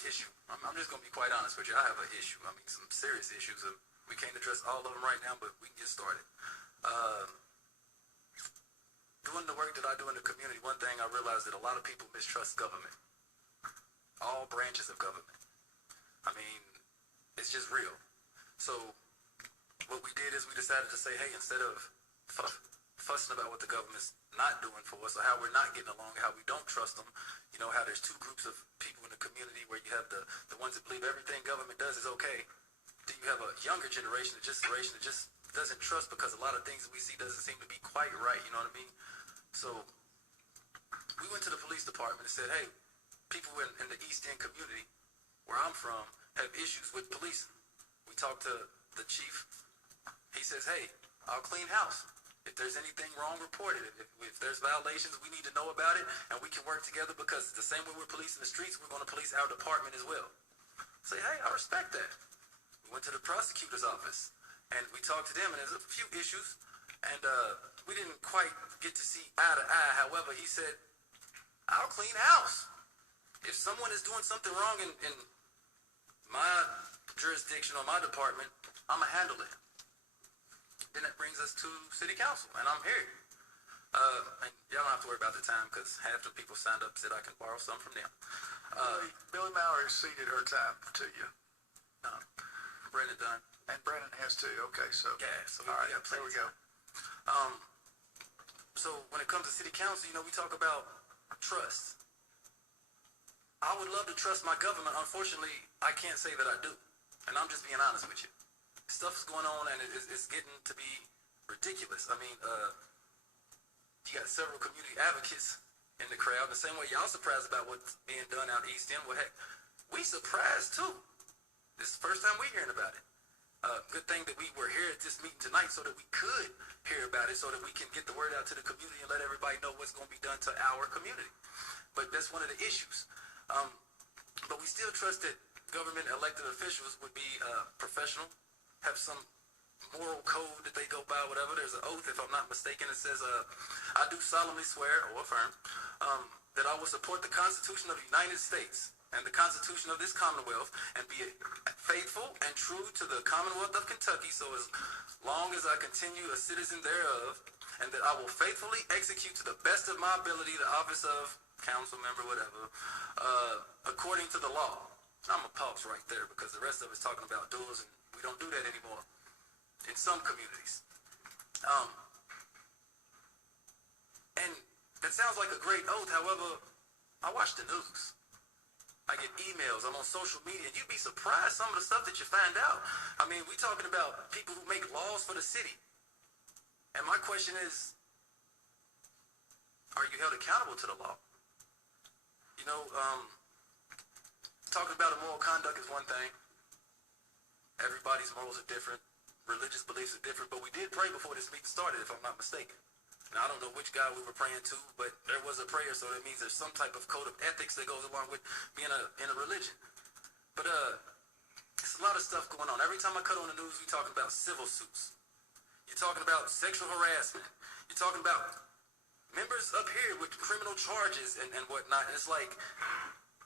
an issue. I'm just going to be quite honest with you. I have an issue. I mean, some serious issues. We can't address all of them right now, but we can get started. Doing the work that I do in the community, one thing I realized that a lot of people mistrust government. All branches of government. I mean, it's just real. So what we did is we decided to say, hey, instead of fussing about what the government's not doing for us or how we're not getting along, how we don't trust them, you know, how there's two groups of people in the community where you have the ones that believe everything government does is okay. Then you have a younger generation that just doesn't trust because a lot of things that we see doesn't seem to be quite right, you know what I mean? So we went to the police department and said, hey, people in the East End community where I'm from have issues with policing. We talked to the chief. He says, hey, I'll clean house. If there's anything wrong, report it. If there's violations, we need to know about it, and we can work together because the same way we're policing the streets, we're going to police our department as well. Say, hey, I respect that. We went to the prosecutor's office, and we talked to them, and there's a few issues, and we didn't quite get to see eye to eye. However, he said, I'll clean house. If someone is doing something wrong in my jurisdiction or my department, I'm going to handle it. Then that brings us to City Council, and I'm here. And y'all don't have to worry about the time because half the people signed up said I can borrow some from them. Billy Mallory ceded her time to you. No, Brendan done. And Brennan has too. Okay, so. Yeah, so all right, got there we go. So when it comes to City Council, you know, we talk about trust. I would love to trust my government. Unfortunately, I can't say that I do. And I'm just being honest with you. Stuff is going on, and it's getting to be ridiculous. I mean, you got several community advocates in the crowd. The same way y'all surprised about what's being done out East End. Well, heck, we surprised too. This is the first time we're hearing about it. Good thing that we were here at this meeting tonight so that we could hear about it, so that we can get the word out to the community and let everybody know what's going to be done to our community. But that's one of the issues. But we still trust that government elected officials would be professional, have some moral code that they go by, whatever. There's an oath, if I'm not mistaken, it says, I do solemnly swear or affirm that I will support the Constitution of the United States and the Constitution of this Commonwealth and be faithful and true to the Commonwealth of Kentucky so as long as I continue a citizen thereof, and that I will faithfully execute to the best of my ability the office of council member, whatever, according to the law. I'm going to pause right there because the rest of it's talking about duels, and we don't do that anymore in some communities. And that sounds like a great oath. However, I watch the news. I get emails. I'm on social media. And you'd be surprised some of the stuff that you find out. I mean, we're talking about people who make laws for the city. And my question is, are you held accountable to the law? You know, talking about immoral conduct is one thing. Everybody's morals are different. Religious beliefs are different. But we did pray before this meeting started, if I'm not mistaken. Now, I don't know which God we were praying to, but there was a prayer, so that means there's some type of code of ethics that goes along with being in a religion. But there's a lot of stuff going on. Every time I cut on the news, we're talking about civil suits. You're talking about sexual harassment. You're talking about members up here with criminal charges and whatnot. And it's like,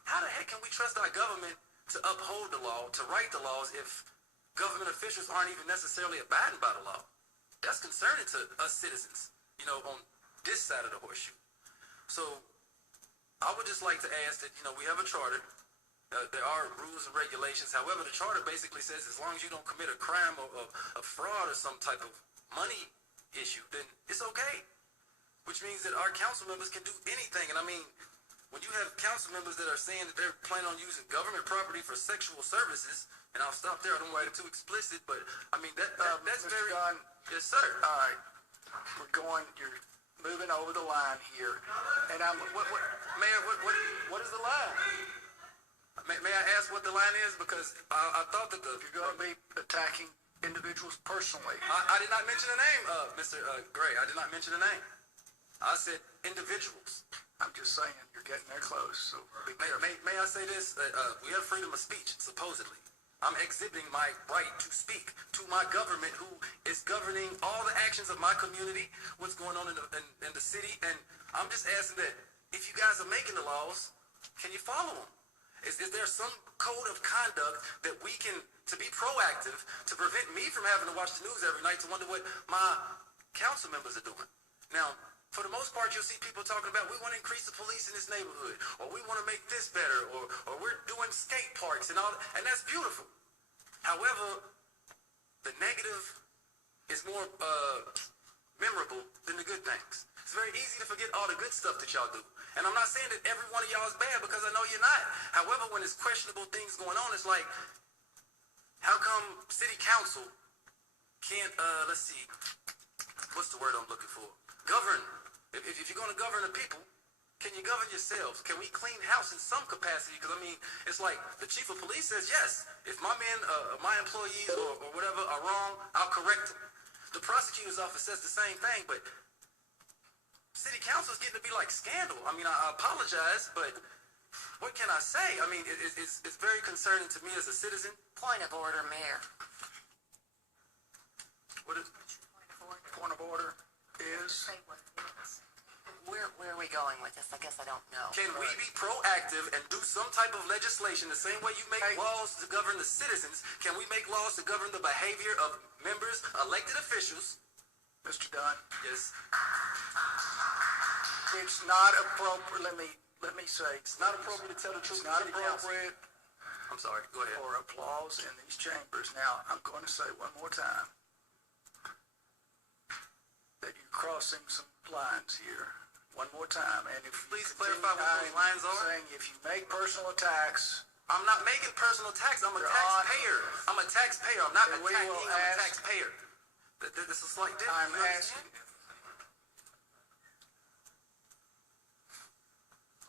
how the heck can we trust our government to uphold the law, to write the laws, if government officials aren't even necessarily abiding by the law? That's concerning to us citizens, you know, on this side of the horseshoe. So I would just like to ask that, you know, we have a charter. There are rules and regulations. However, the charter basically says as long as you don't commit a crime or a fraud or some type of money issue, then it's okay. Which means that our council members can do anything. And I mean, when you have council members that are saying that they're planning on using government property for sexual services, and I'll stop there, I don't want to get too explicit, but I mean, that's Mr. very... Gunn, yes, sir. All right. You're moving over the line here. And Mayor, what is the line? May I ask what the line is? Because I thought that you're going to be attacking individuals personally. I did not mention a name, Mr. Gray. I did not mention a name. I said individuals. I'm just saying, you're getting there close, so be careful. May I say this? We have freedom of speech, supposedly. I'm exhibiting my right to speak to my government, who is governing all the actions of my community, what's going on in the city, and I'm just asking that if you guys are making the laws, can you follow them? Is there some code of conduct that we can, to be proactive, to prevent me from having to watch the news every night to wonder what my council members are doing? Now, for the most part, you'll see people talking about, we want to increase the police in this neighborhood, or we want to make this better, or we're doing skate parks and all, and that's beautiful. However, the negative is more memorable than the good things. It's very easy to forget all the good stuff that y'all do. And I'm not saying that every one of y'all is bad, because I know you're not. However, when there's questionable things going on, it's like, how come city council can't, let's see, what's the word I'm looking for? Govern. If you're going to govern the people, can you govern yourselves? Can we clean house in some capacity? Because, I mean, it's like the chief of police says, yes, if my men, my employees or whatever are wrong, I'll correct them. The prosecutor's office says the same thing, but city council is getting to be like scandal. I mean, I apologize, but what can I say? I mean, it's very concerning to me as a citizen. Point of order, Mayor. What is? Point of order is, Say what it is. Where are we going with this? I guess I don't know. Can we be proactive and do some type of legislation the same way you make laws to govern the citizens? Can we make laws to govern the behavior of members, elected officials? Mr. Dunn, Yes. it's not appropriate, let me say, It's not appropriate to tell the truth it's to not city council. appropriate I'm sorry. Go ahead. for applause in these chambers. Now, I'm going to say one more time that you're crossing some lines here. One more time, and if Please you continue- clarify what those lines are. I'm saying if you make personal attacks, I'm not making personal tax. I'm a You're taxpayer. I'm a taxpayer. I'm not Then we attacking. will I'm a ask- taxpayer. There's a slight difference. I'm You asking, understand?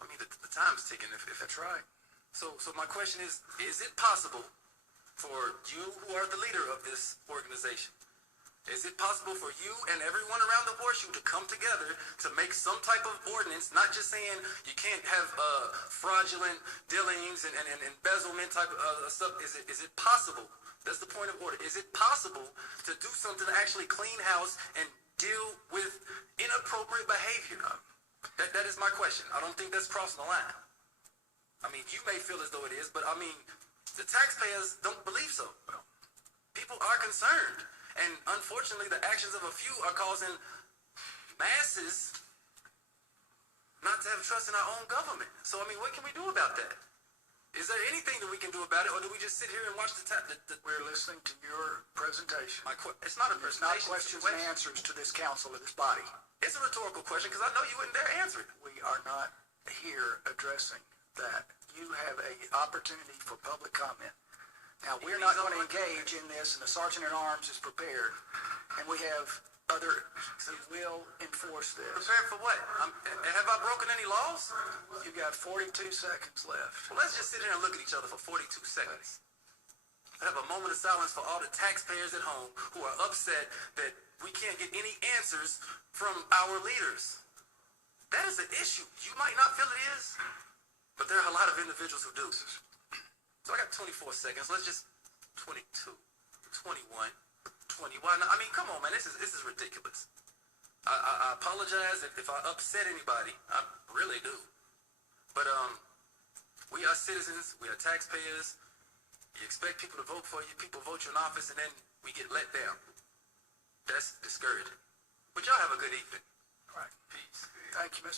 I mean, the time's ticking. If that's right. So my question is it possible for you, who are the leader of this organization, is it possible for you and everyone around the horseshoe to come together to make some type of ordinance, not just saying you can't have fraudulent dealings and embezzlement type of stuff? Is it possible? That's the point of order. Is it possible to do something to actually clean house and deal with inappropriate behavior? That is my question. I don't think that's crossing the line. I mean, you may feel as though it is, but I mean, the taxpayers don't believe so. People are concerned. And unfortunately, the actions of a few are causing masses not to have trust in our own government. So, I mean, what can we do about that? Is there anything that we can do about it, or do we just sit here and watch the We're listening to your presentation. It's not a It's not presentation. questions it's a and question. answers to this council or this body. It's a rhetorical question, because I know you wouldn't dare answer it. We are not here addressing that. You have an opportunity for public comment. Now, we're not going to engage in this, and the sergeant at arms is prepared, and we have other who will enforce this. Prepared for what? Have I broken any laws? You got 42 seconds left. Well, let's just sit here and look at each other for 42 seconds. I have a moment of silence for all the taxpayers at home who are upset that we can't get any answers from our leaders. That is an issue. You might not feel it is, but there are a lot of individuals who do. So I got 24 seconds. Let's just 22, 21, 20. Why not? I mean, come on, man. This is ridiculous. I apologize if I upset anybody. I really do. But we are citizens. We are taxpayers. You expect people to vote for you. People vote you in office, and then we get let down. That's discouraging. But y'all have a good evening. All right. Peace. Thank you, Mr.